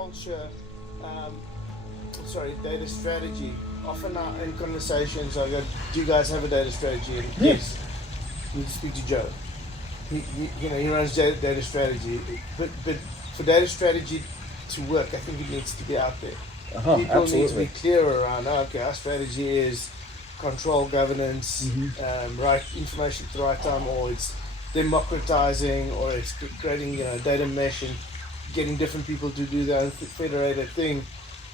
culture, data strategy. Often in conversations I go, do you guys have a data strategy? And yes, you need to speak to Joe. He runs data strategy. But for data strategy to work, I think it needs to be out there. People absolutely. need to be clear around, okay, our strategy is control, governance, right information at the right time, or it's democratizing, or it's creating data mesh and getting different people to do their own federated thing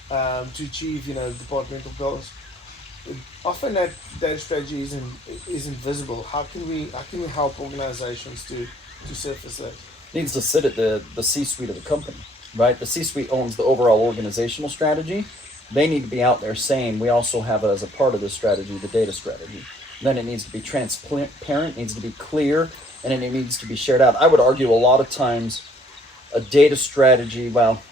to achieve departmental goals. Often that data strategy isn't visible. How can we help organizations to surface that? It needs to sit at the C-suite of the company, right? The C-suite owns the overall organizational strategy. They need to be out there saying, we also have as a part of this strategy, the data strategy. Then it needs to be transparent, needs to be clear, and it needs to be shared out. I would argue a lot of times a data strategy, well,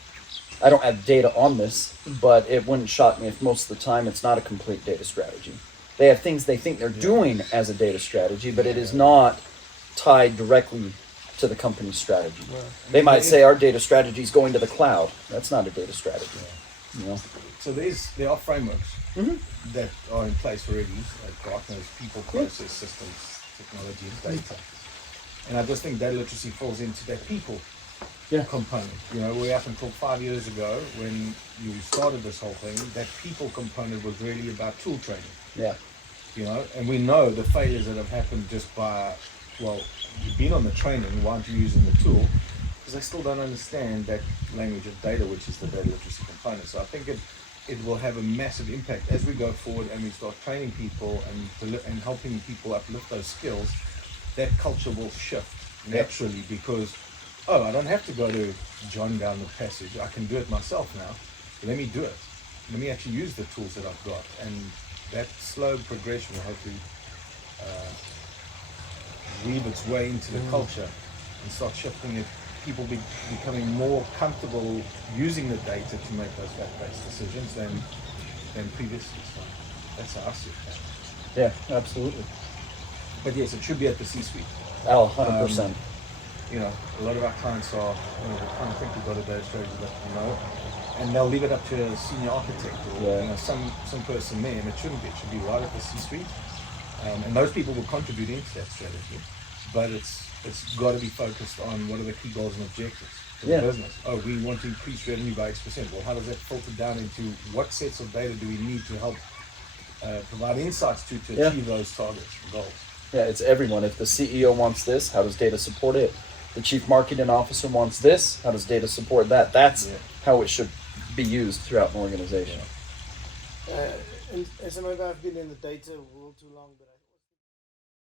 I don't have data on this, but it wouldn't shock me if most of the time it's not a complete data strategy. They have things they think they're doing as a data strategy, but it is not tied directly to the company's strategy. Right. They might say our data strategy is going to the cloud. That's not a data strategy. So there are frameworks that are in place already, like Gartner's people, process, systems, technology, and data. And I just think data literacy falls into that people component. We up until 5 years ago, when you started this whole thing, that people component was really about tool training. Yeah. And we know the failures that have happened just by, you've been on the training, why aren't you using the tool? Because they still don't understand that language of data, which is the data literacy component. So I think it will have a massive impact as we go forward and we start training people and helping people uplift those skills. That culture will shift naturally because, I don't have to go to John down the passage. I can do it myself now. Let me do it. Let me actually use the tools that I've got. And that slow progression will hopefully weave its way into the culture and start shifting it. People becoming more comfortable using the data to make those fact-based decisions than previously. So that's how I see it. Yeah, absolutely. But yes, it should be at the C-suite. 100%. A lot of our clients are, they kind of think we've got a data strategy, but and they'll leave it up to a senior architect or some person there, and it shouldn't be. It should be right at the C-suite. And those people will contribute into that strategy, but it's got to be focused on what are the key goals and objectives for the business. We want to increase revenue by X%. Well, how does that filter down into what sets of data do we need to help provide insights to achieve those targets and goals? Yeah, it's everyone. If the CEO wants this, how does data support it? The chief marketing officer wants this, how does data support that? That's how it should be used throughout an organization. And as I've been in the data world too long, but